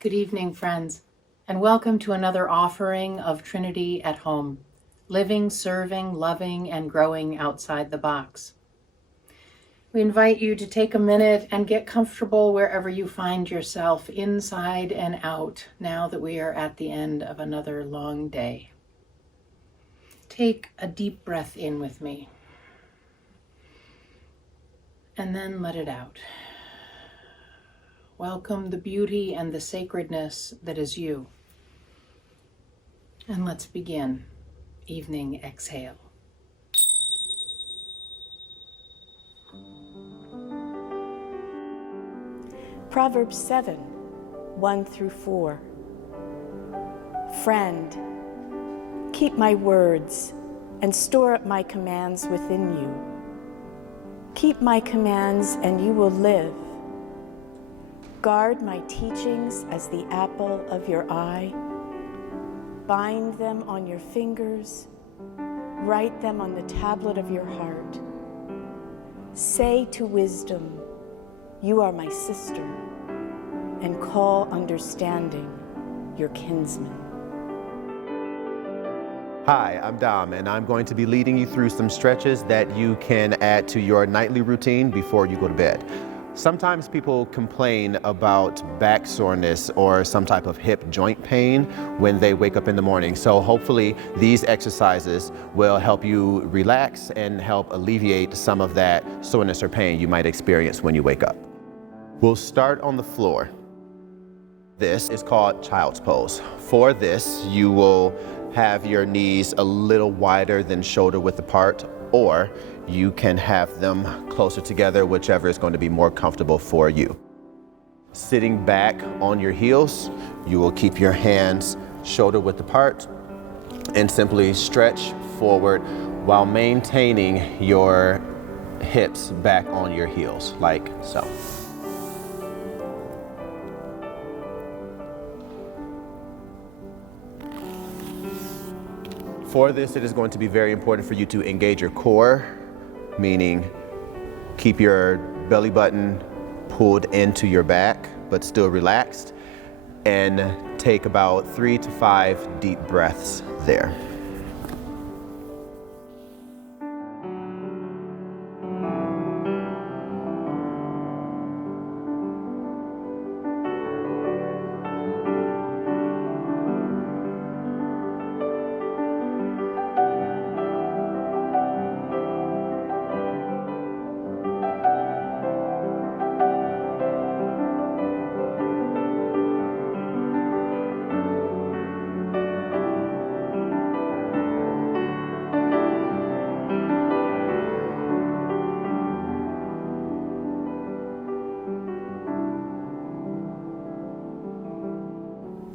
Good evening, friends, and welcome to another offering of Trinity at Home, living, serving, loving, and growing outside the box. We invite you to take a minute and get comfortable wherever you find yourself, inside and out, now that we are at the end of another long day. Take a deep breath in with me, and then let it out. Welcome the beauty and the sacredness that is you. And let's begin. Evening exhale. Proverbs 7, 1 through 4. Friend, keep my words and store up my commands within you. Keep my commands and you will live. Guard my teachings as the apple of your eye. Bind them on your fingers. Write them on the tablet of your heart. Say to wisdom, you are my sister, and call understanding your kinsman. Hi, I'm Dom, and I'm going to be leading you through some stretches that you can add to your nightly routine before you go to bed. Sometimes people complain about back soreness or some type of hip joint pain when they wake up in the morning. So hopefully these exercises will help you relax and help alleviate some of that soreness or pain you might experience when you wake up. We'll start on the floor. This is called child's pose. For this, you will have your knees a little wider than shoulder width apart, or you can have them closer together, whichever is going to be more comfortable for you. Sitting back on your heels, you will keep your hands shoulder width apart and simply stretch forward while maintaining your hips back on your heels, like so. For this, it is going to be very important for you to engage your core, meaning keep your belly button pulled into your back, but still relaxed, and take about 3 to 5 deep breaths there.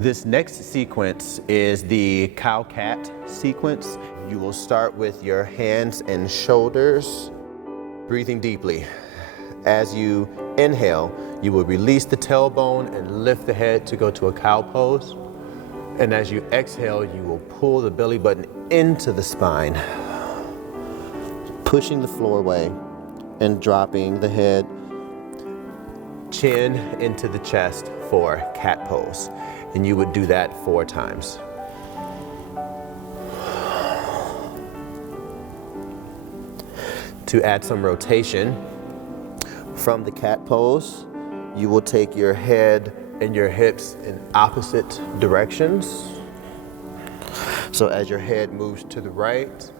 This next sequence is the cow-cat sequence. You will start with your hands and shoulders, breathing deeply. As you inhale, you will release the tailbone and lift the head to go to a cow pose. And as you exhale, you will pull the belly button into the spine, pushing the floor away and dropping the head, chin into the chest for cat pose. And you would do that 4 times. To add some rotation, from the cat pose, you will take your head and your hips in opposite directions. So as your head moves to the right,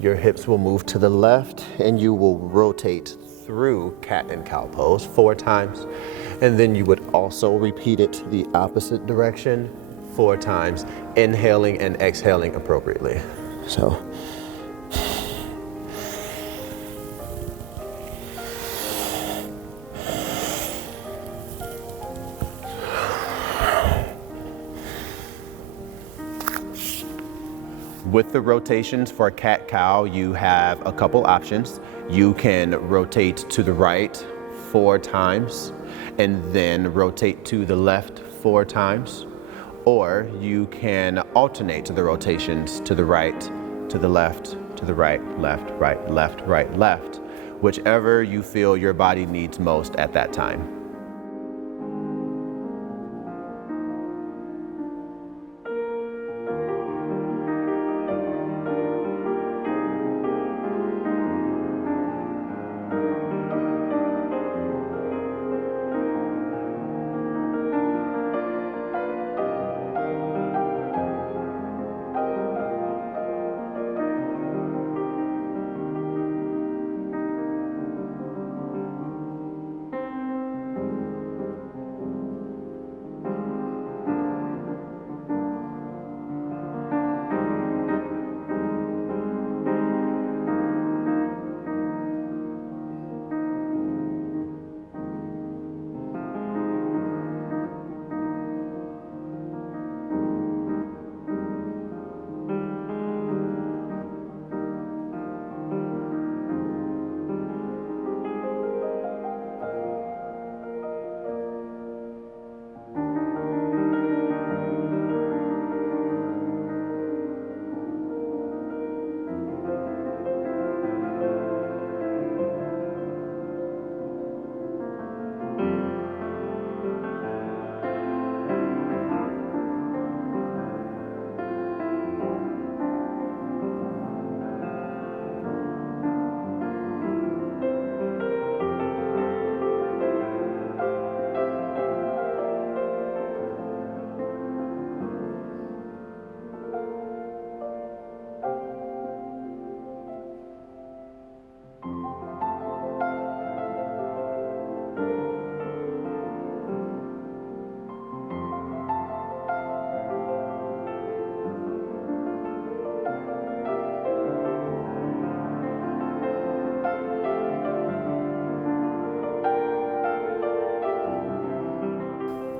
your hips will move to the left, and you will rotate through cat and cow pose 4 times. And then you would also repeat it the opposite direction 4 times, inhaling and exhaling appropriately. So. With the rotations for cat-cow, you have a couple options. You can rotate to the right 4 times, and then rotate to the left 4 times, or you can alternate the rotations to the right, to the left, to the right, left, right, left, whichever you feel your body needs most at that time.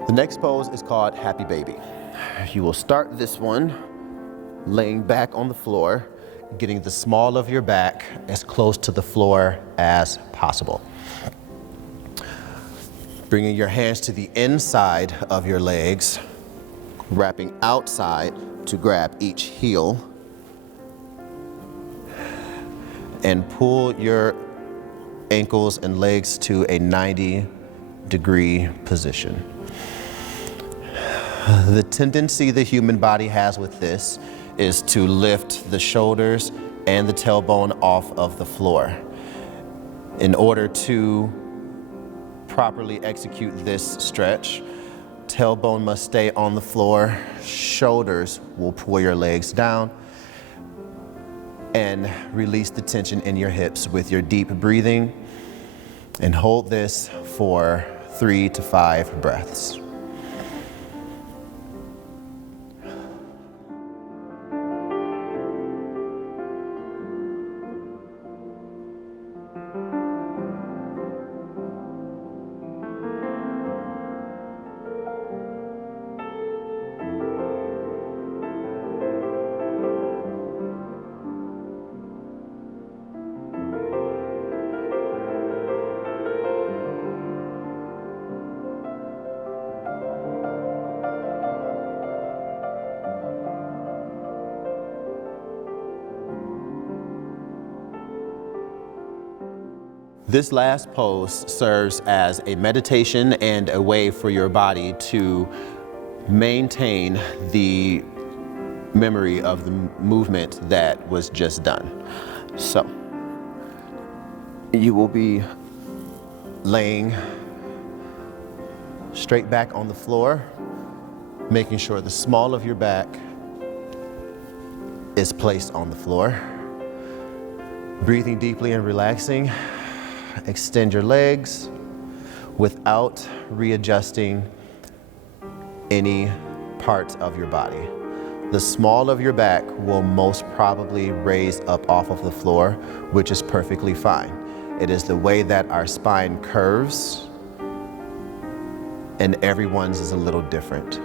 The next pose is called Happy Baby. You will start this one laying back on the floor, getting the small of your back as close to the floor as possible. Bringing your hands to the inside of your legs, wrapping outside to grab each heel, and pull your ankles and legs to a 90-degree position. The tendency the human body has with this is to lift the shoulders and the tailbone off of the floor. In order to properly execute this stretch, tailbone must stay on the floor, shoulders will pull your legs down, and release the tension in your hips with your deep breathing, and hold this for 3 to 5 breaths. This last pose serves as a meditation and a way for your body to maintain the memory of the movement that was just done. So, you will be laying straight back on the floor, making sure the small of your back is placed on the floor. Breathing deeply and relaxing. Extend your legs without readjusting any parts of your body. The small of your back will most probably raise up off of the floor, which is perfectly fine. It is the way that our spine curves, and everyone's is a little different.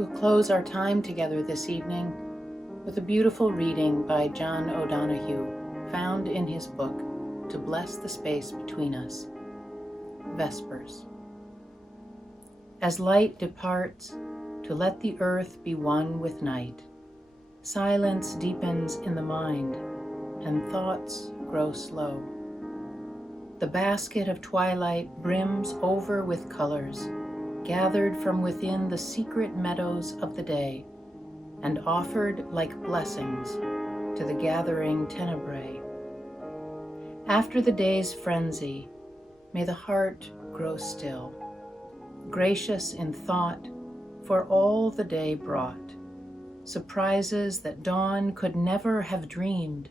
We'll close our time together this evening with a beautiful reading by John O'Donohue, found in his book, To Bless the Space Between Us, Vespers. As light departs to let the earth be one with night, silence deepens in the mind, and thoughts grow slow. The basket of twilight brims over with colors, gathered from within the secret meadows of the day, and offered like blessings to the gathering tenebrae. After the day's frenzy, may the heart grow still, gracious in thought for all the day brought, surprises that dawn could never have dreamed,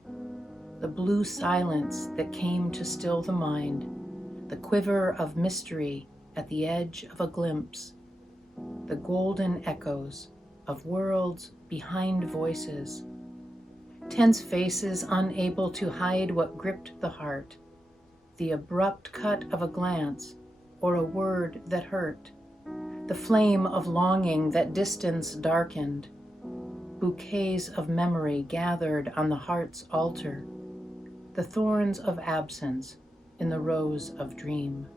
the blue silence that came to still the mind, the quiver of mystery at the edge of a glimpse, the golden echoes of worlds behind voices, tense faces unable to hide what gripped the heart, the abrupt cut of a glance or a word that hurt, the flame of longing that distance darkened, bouquets of memory gathered on the heart's altar, the thorns of absence in the rose of dream.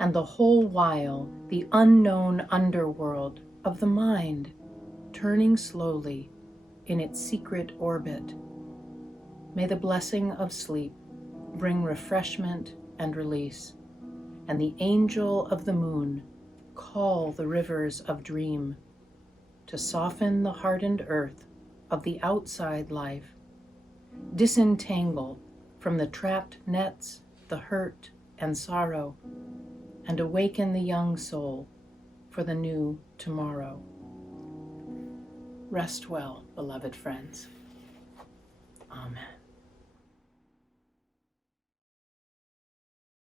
And the whole while the unknown underworld of the mind turning slowly in its secret orbit. May the blessing of sleep bring refreshment and release, and the angel of the moon call the rivers of dream to soften the hardened earth of the outside life, disentangle from the trapped nets the hurt and sorrow, and awaken the young soul for the new tomorrow. Rest well, beloved friends. Amen.